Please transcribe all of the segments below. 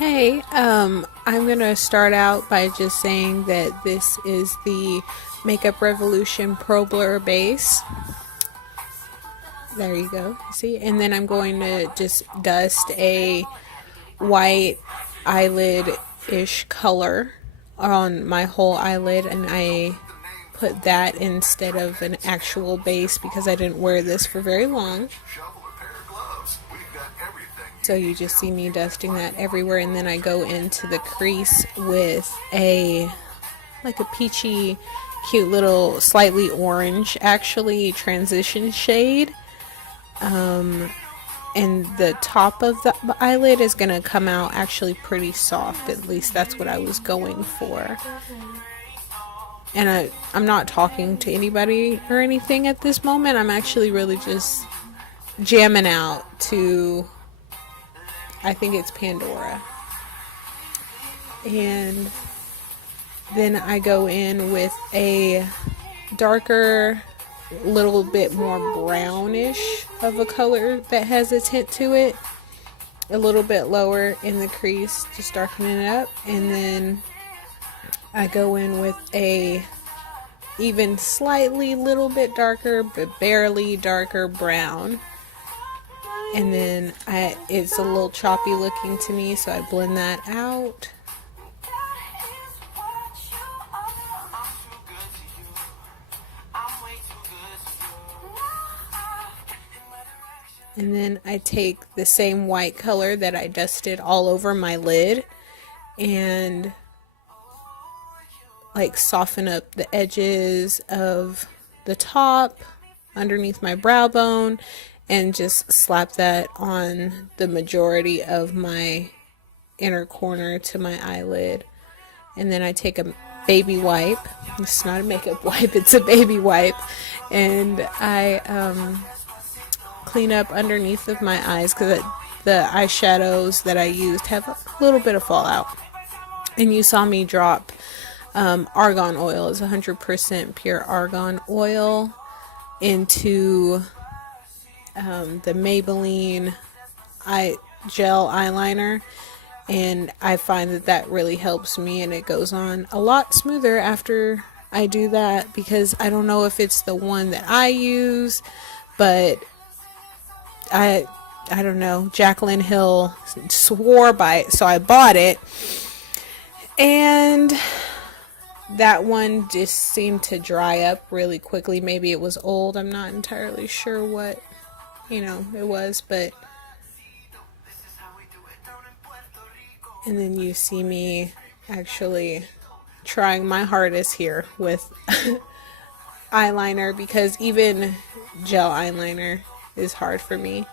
Hey, I'm gonna start out by just saying that this is the Makeup Revolution Pro Blur base. There you go. See? And then I'm going to just dust a white eyelid-ish color on my whole eyelid, and I put that instead of an actual base because I didn't wear this for very long. So you just see me dusting that everywhere, and then I go into the crease with like a peachy, cute little, slightly orange, actually, transition shade. And the top of the eyelid is going to come out actually pretty soft. At least that's what I was going for. And I'm not talking to anybody or anything at this moment. I'm actually really just jamming out to, I think it's Pandora. And then I go in with a darker, little bit more brownish of a color that has a tint to it. A little bit lower in the crease, just darkening it up. And then I go in with a even slightly little bit darker, but barely darker brown. And then it's a little choppy looking to me, so I blend that out. And then I take the same white color that I dusted all over my lid and like soften up the edges of the top underneath my brow bone and just slap that on the majority of my inner corner to my eyelid. And then I take a baby wipe. It's not a makeup wipe, it's a baby wipe. And I clean up underneath of my eyes because the eyeshadows that I used have a little bit of fallout. And you saw me drop argan oil. It's 100% pure argan oil into the Maybelline gel eyeliner, and I find that really helps me, and it goes on a lot smoother after I do that, because I don't know if it's the one that I use, but I don't know, Jaclyn Hill swore by it, so I bought it, and that one just seemed to dry up really quickly. Maybe it was old, I'm not entirely sure what it was, but and then you see me actually trying my hardest here with eyeliner, because even gel eyeliner is hard for me,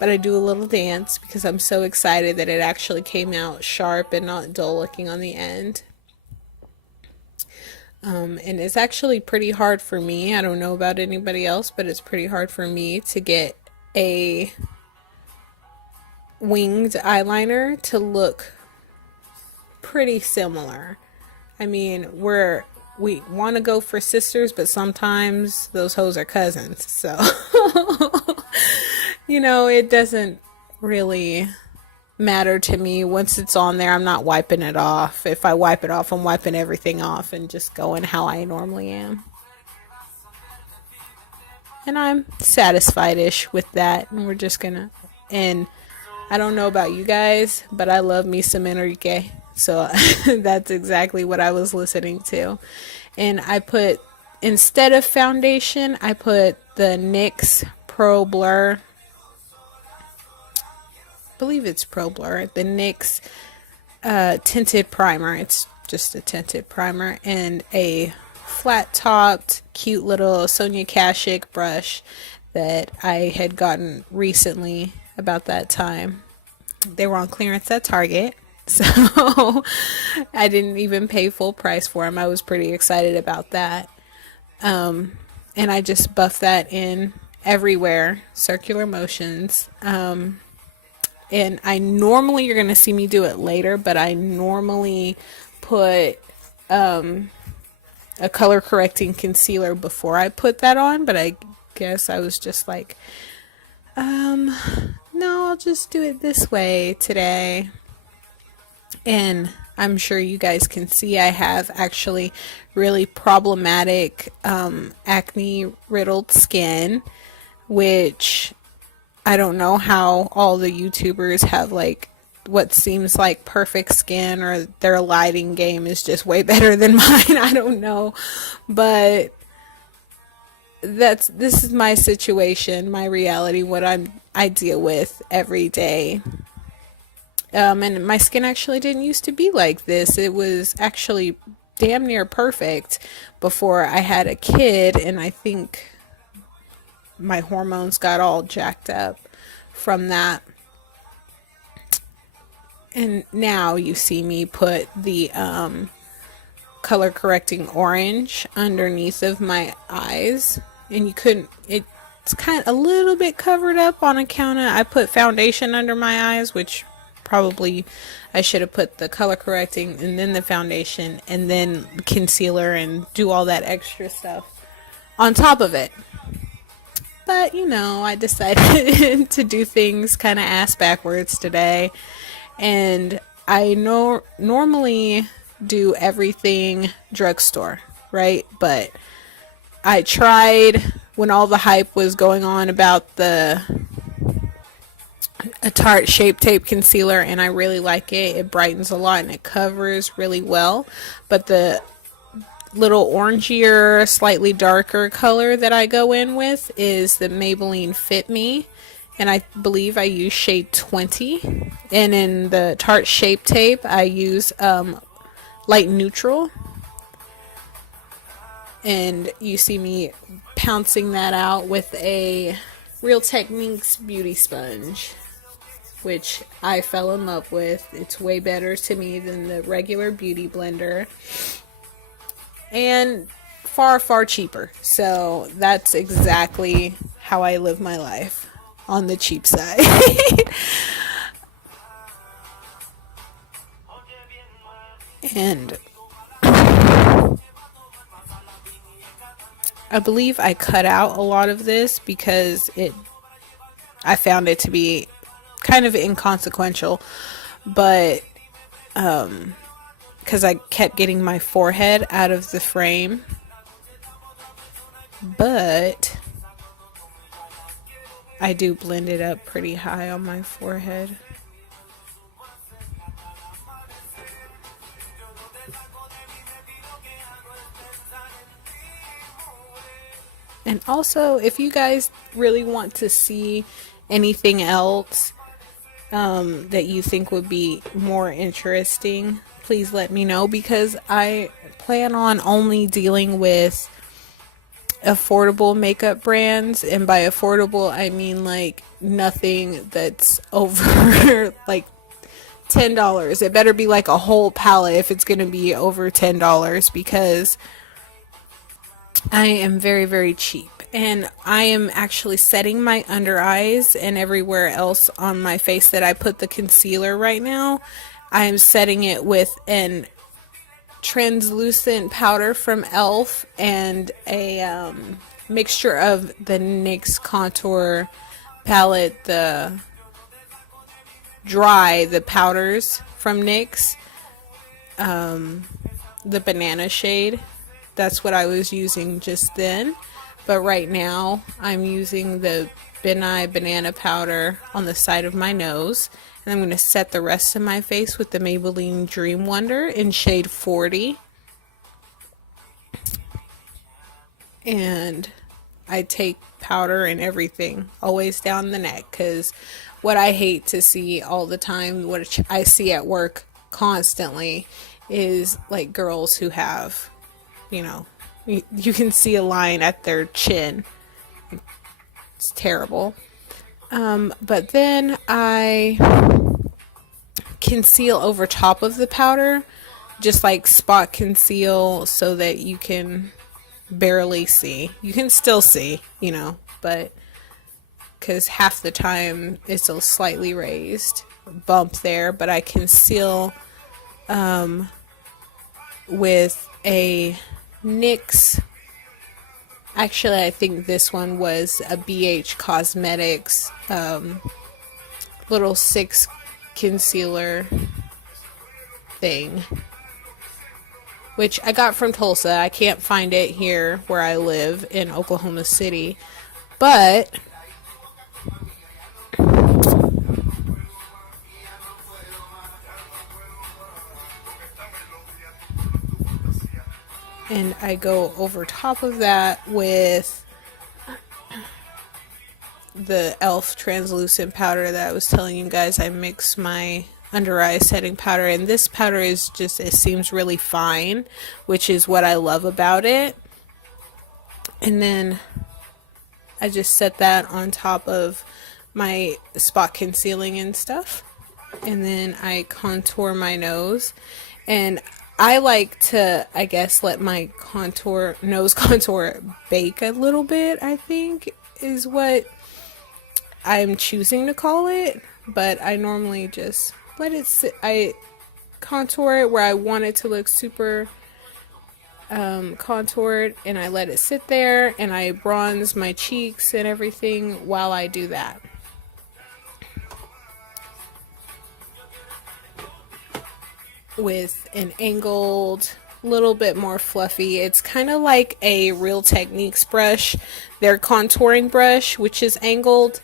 but I do a little dance because I'm so excited that it actually came out sharp and not dull looking on the end. And it's actually pretty hard for me. I don't know about anybody else, but it's pretty hard for me to get a winged eyeliner to look pretty similar. I mean, we want to go for sisters, but sometimes those hoes are cousins. So, it doesn't really matter to me. Once it's on there, I'm not wiping it off. If I wipe it off, I'm wiping everything off and just going how I normally am. And I'm satisfied-ish with that. And we're just gonna, and I don't know about you guys, but I love me some Enrique. So that's exactly what I was listening to. And I put, instead of foundation, I put the NYX Pro Blur. I believe it's Pro Blur. The NYX tinted primer. It's just a tinted primer and a flat-topped, cute little Sonia Kashuk brush that I had gotten recently about that time. They were on clearance at Target, so I didn't even pay full price for them. I was pretty excited about that. And I just buffed that in everywhere, circular motions. And you're going to see me do it later, but I normally put a color correcting concealer before I put that on, but I guess I was just like, no, I'll just do it this way today. And I'm sure you guys can see I have actually really problematic acne riddled skin, which I don't know how all the YouTubers have like what seems like perfect skin, or their lighting game is just way better than mine. I don't know. But this is my situation, my reality, what I deal with every day. And my skin actually didn't used to be like this. It was actually damn near perfect before I had a kid, and I think my hormones got all jacked up from that. And now you see me put the color correcting orange underneath of my eyes, and you couldn't, it's kind of a little bit covered up on account of I put foundation under my eyes, which probably I should have put the color correcting and then the foundation and then concealer and do all that extra stuff on top of it. But you know, I decided to do things kind of ass backwards today, and I normally do everything drugstore, right? But I tried when all the hype was going on about a Tarte Shape Tape concealer, and I really like it. It brightens a lot and it covers really well. But the little orangier, slightly darker color that I go in with is the Maybelline Fit Me, and I believe I use shade 20. And in the Tarte Shape Tape, I use light neutral. And you see me pouncing that out with a Real Techniques beauty sponge, which I fell in love with. It's way better to me than the regular beauty blender, and far, far cheaper. So that's exactly how I live my life, on the cheap side. And I believe I cut out a lot of this because I found it to be kind of inconsequential, but because I kept getting my forehead out of the frame. But I do blend it up pretty high on my forehead. And also, if you guys really want to see anything else that you think would be more interesting, please let me know, because I plan on only dealing with affordable makeup brands, and by affordable I mean like nothing that's over like $10. It better be like a whole palette if it's gonna be over $10, because I am very, very cheap. And I am actually setting my under eyes and everywhere else on my face that I put the concealer right now. I am setting it with an translucent powder from e.l.f. and a mixture of the NYX contour palette, the powders from NYX, the banana shade. That's what I was using just then. But right now, I'm using the banana powder on the side of my nose. And I'm going to set the rest of my face with the Maybelline Dream Wonder in shade 40. And I take powder and everything, always down the neck. Because what I hate to see all the time, what I see at work constantly, is like girls who have, you know, you can see a line at their chin. It's terrible. But then I conceal over top of the powder, just like spot conceal, so that you can barely see. You can still see, you know, but because half the time it's a slightly raised bump there, but I conceal with a NYX, actually I think this one was a BH Cosmetics little 6 concealer. thing, which I got from Tulsa. I can't find it here where I live in Oklahoma City, but and I go over top of that with the e.l.f. translucent powder that I was telling you guys. I mix my under eye setting powder, and this powder is just, it seems really fine, which is what I love about it. And then I just set that on top of my spot concealing and stuff, and then I contour my nose. And I like to, I guess, let my nose contour bake a little bit, I think is what I'm choosing to call it, but I normally just let it sit. I contour it where I want it to look super contoured, and I let it sit there, and I bronze my cheeks and everything while I do that. With an angled, little bit more fluffy. It's kind of like a Real Techniques brush, their contouring brush, which is angled,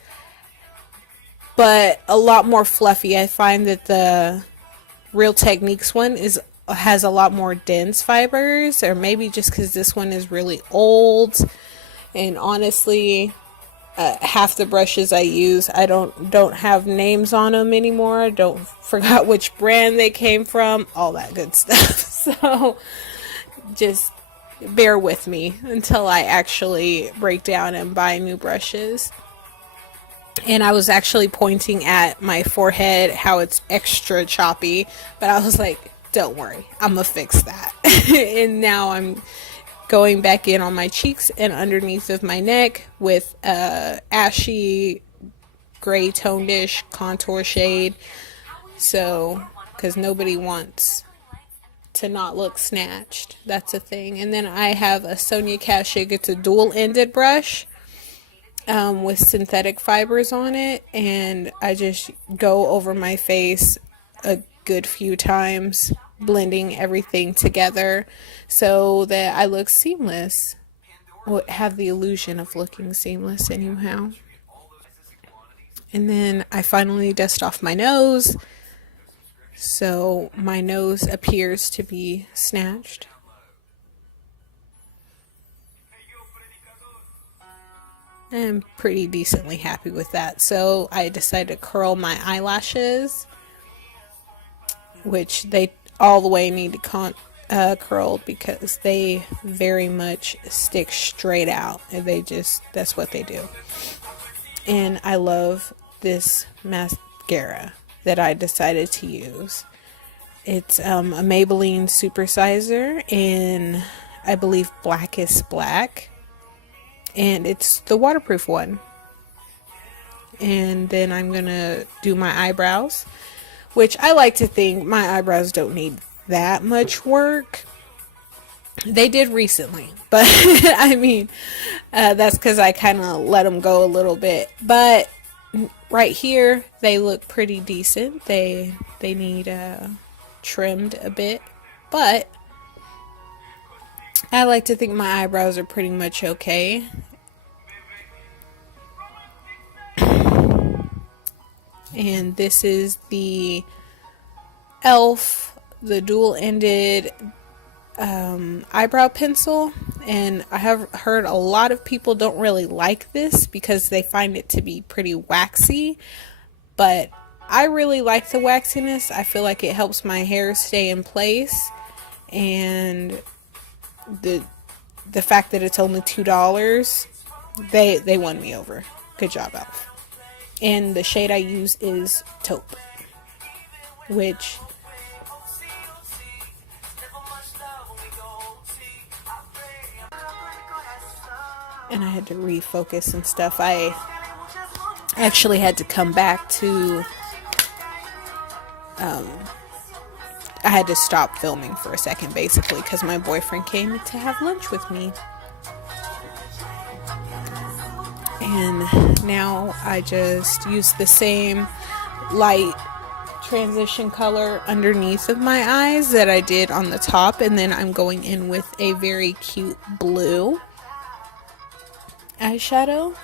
but a lot more fluffy. I find that the Real Techniques one has a lot more dense fibers, or maybe just because this one is really old. And honestly, half the brushes I use, I don't have names on them anymore. I forgot which brand they came from, all that good stuff. So just bear with me until I actually break down and buy new brushes. And I was actually pointing at my forehead how it's extra choppy, but I was like, don't worry, I'm gonna fix that. And now I'm going back in on my cheeks and underneath of my neck with ashy gray tonedish contour shade. So, because nobody wants to not look snatched. That's a thing. And then I have a Sonia Kashuk. It's a dual-ended brush with synthetic fibers on it, and I just go over my face a good few times, blending everything together so that I look seamless, or have the illusion of looking seamless anyhow. And then I finally dust off my nose, so my nose appears to be snatched. I'm pretty decently happy with that. So I decided to curl my eyelashes, which they all the way need to curled, because they very much stick straight out. And that's what they do. And I love this mascara that I decided to use. It's a Maybelline Supersizer in, I believe, Blackest Black. And it's the waterproof one. And then I'm gonna do my eyebrows, which I like to think my eyebrows don't need that much work. They did recently, but I mean, that's because I kind of let them go a little bit. But right here, they look pretty decent. They need trimmed a bit, but I like to think my eyebrows are pretty much okay. And this is the e.l.f. the dual-ended eyebrow pencil. And I have heard a lot of people don't really like this because they find it to be pretty waxy. But I really like the waxiness. I feel like it helps my hair stay in place. And the fact that it's only $2, they won me over. Good job, e.l.f. And the shade I use is Taupe, which and I had to refocus and stuff. I actually had to come back to I had to stop filming for a second, basically, because my boyfriend came to have lunch with me. And now I just use the same light transition color underneath of my eyes that I did on the top, and then I'm going in with a very cute blue eyeshadow.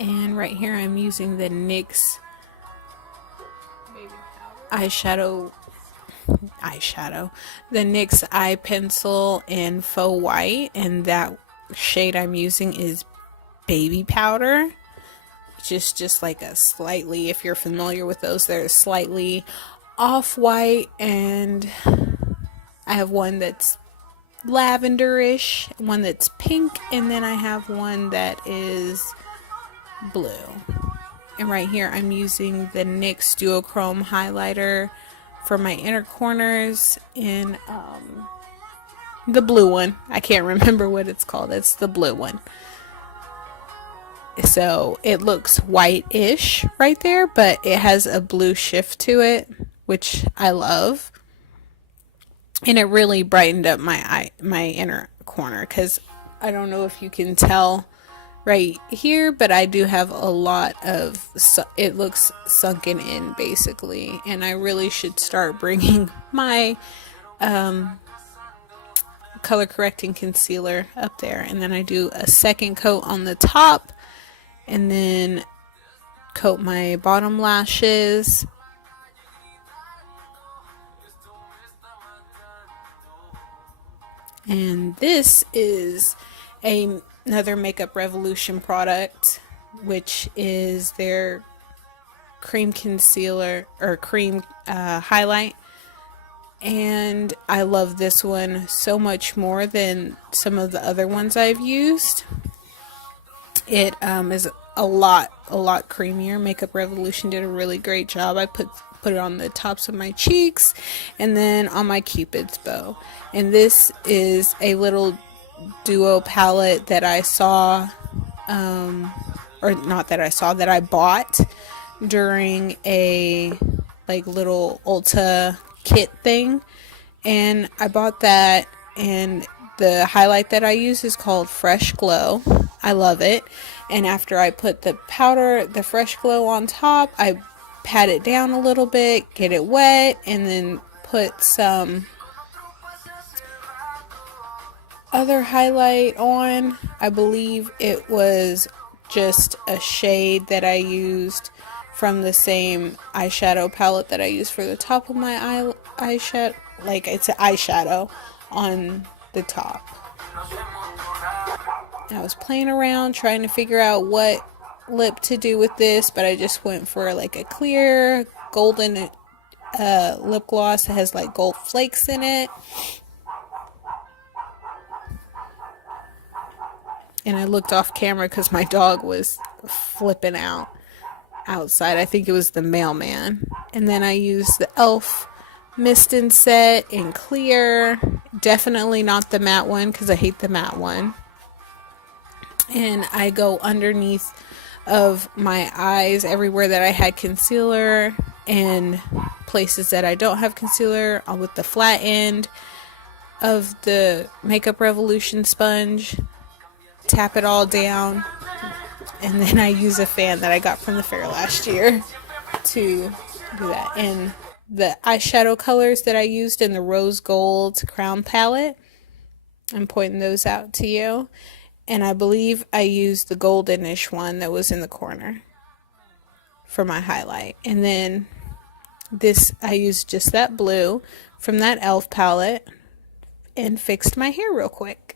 And right here I'm using the NYX eyeshadow, the NYX eye pencil in Faux White, and that shade I'm using is Baby Powder, which is just like a slightly, if you're familiar with those, they're slightly off-white, and I have one that's lavenderish, one that's pink, and then I have one that is blue. And right here I'm using the NYX Duochrome highlighter for my inner corners in the blue one. I can't remember what it's called. It's the blue one. So it looks white-ish right there, but it has a blue shift to it, which I love. And it really brightened up my inner corner, because I don't know if you can tell right here, but I do have a lot of, it looks sunken in basically, and I really should start bringing my color correcting concealer up there. And then I do a second coat on the top, and then coat my bottom lashes. And this is another Makeup Revolution product, which is their cream concealer or cream highlight, and I love this one so much more than some of the other ones I've used. It is a lot creamier. Makeup Revolution did a really great job. I put it on the tops of my cheeks and then on my Cupid's bow. And this is a little duo palette that I saw, or not that I saw, that I bought during a like little Ulta kit thing, and I bought that, and the highlight that I use is called Fresh Glow. I love it. And after I put the powder, the Fresh Glow on top, I pat it down a little bit, get it wet, and then put some other highlight on. I believe it was just a shade that I used from the same eyeshadow palette that I used for the top of my eyeshadow, like it's an eyeshadow on the top. I was playing around trying to figure out what lip to do with this, but I just went for like a clear golden lip gloss that has like gold flakes in it. And I looked off camera because my dog was flipping out outside. I think it was the mailman. And then I used the e.l.f. Mist and Set in clear. Definitely not the matte one because I hate the matte one. And I go underneath of my eyes everywhere that I had concealer, and places that I don't have concealer with the flat end of the Makeup Revolution sponge. Tap it all down, and then I use a fan that I got from the fair last year to do that. And the eyeshadow colors that I used in the Rose Gold Crown palette, I'm pointing those out to you. And I believe I used the goldenish one that was in the corner for my highlight. And then this, I used just that blue from that e.l.f. palette and fixed my hair real quick.